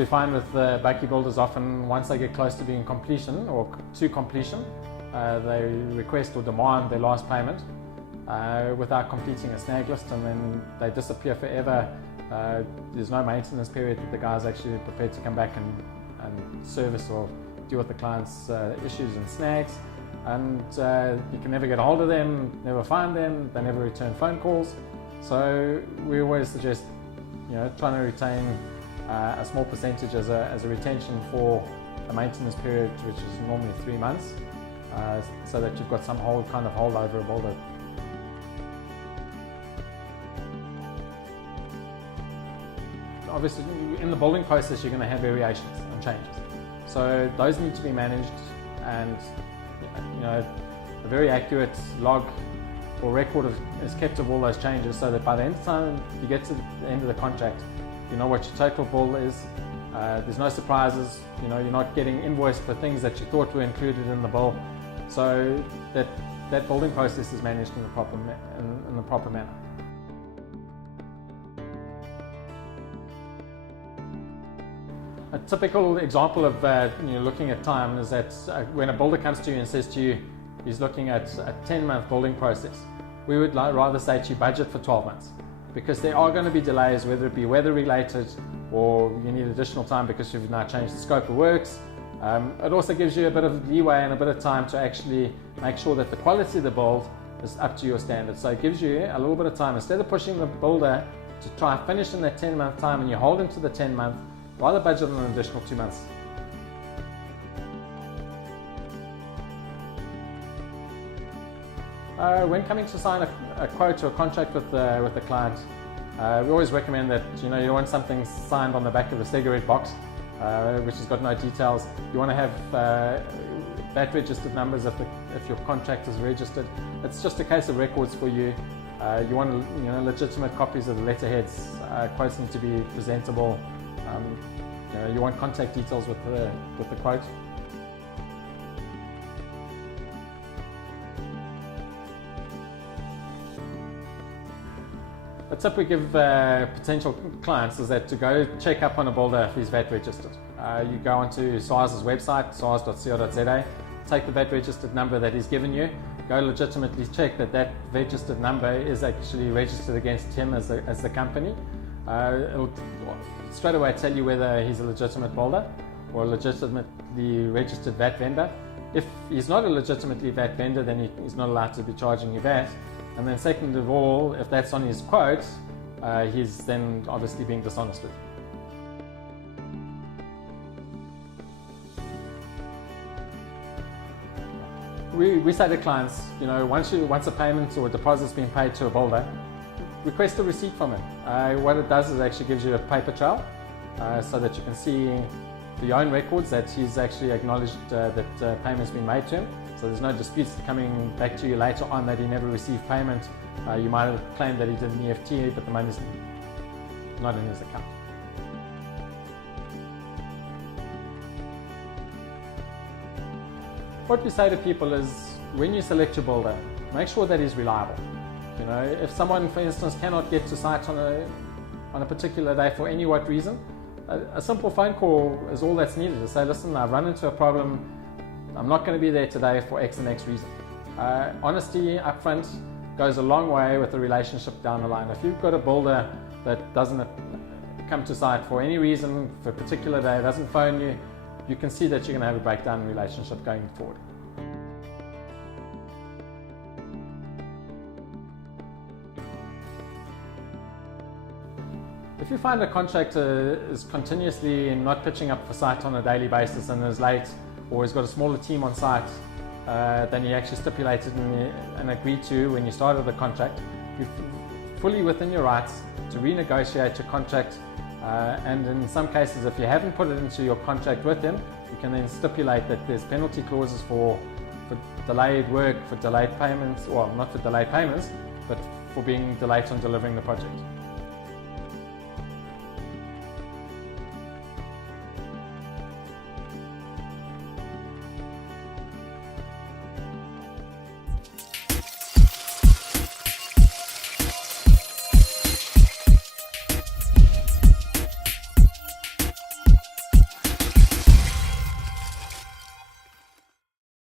we find with the bakkie builders, often once they get close to being completion or to completion, they request or demand their last payment without completing a snag list, and then they disappear forever. There's no maintenance period that the guys actually prepared to come back and service or deal with the client's issues and snags, and you can never get a hold of them, never find them, they never return phone calls. So we always suggest, trying to retain a small percentage as a retention for the maintenance period, which is normally 3 months, so that you've got some kind of hold over a builder. Obviously, in the building process, you're going to have variations and changes. So those need to be managed, and a very accurate log or record is kept of all those changes, so that by the end of time you get to the end of the contract, you know what your total bill is. There's no surprises. You're not getting invoiced for things that you thought were included in the bill, so that building process is managed in the proper manner. A typical example of looking at time is that when a builder comes to you and says to you he's looking at a 10-month building process, we would rather say to you budget for 12 months, because there are going to be delays, whether it be weather related or you need additional time because you've now changed the scope of works. It also gives you a bit of leeway and a bit of time to actually make sure that the quality of the build is up to your standards. So it gives you a little bit of time. Instead of pushing the builder to try and finish in that 10-month time and you hold him to the 10-month, rather budget on an additional 2 months. When coming to sign a quote or a contract with the client, we always recommend that you don't want something signed on the back of a cigarette box, which has got no details. You want to have VAT registered numbers if your contract is registered. It's just a case of records for you. You want legitimate copies of the letterheads. Quotes need to be presentable. You want contact details with the quote. A tip we give potential clients is that to go check up on a builder if he's VAT registered. You go onto SARS's website, sars.co.za, take the VAT registered number that he's given you, go legitimately check that registered number is actually registered against him as the company. It'll straight away tell you whether he's a legitimate builder or a legitimately registered VAT vendor. If he's not a legitimately VAT vendor, then he's not allowed to be charging you VAT. And then second of all, if that's on his quote, he's then obviously being dishonest with you. We say to clients, once a payment or a deposit's been paid to a builder, request a receipt from him. What it does is actually gives you a paper trail, so that you can see for your own records that he's actually acknowledged that payment's been made to him. So there's no disputes coming back to you later on that he never received payment. You might have claimed that he did an EFT, but the money's not in his account. What we say to people is, when you select your builder, make sure that he's reliable. If someone, for instance, cannot get to site on a particular day for any reason, a simple phone call is all that's needed to say, listen, I've run into a problem, I'm not going to be there today for X and X reason. Honesty upfront goes a long way with the relationship down the line. If you've got a builder that doesn't come to site for any reason, for a particular day, doesn't phone you, you can see that you're going to have a breakdown in relationship going forward. If you find a contractor is continuously not pitching up for site on a daily basis and is late, or has got a smaller team on site than you actually stipulated and agreed to when you started the contract, you're fully within your rights to renegotiate your contract, and in some cases, if you haven't put it into your contract with them, you can then stipulate that there's penalty clauses for delayed work, for delayed payments, well, not for delayed payments, but for being delayed on delivering the project.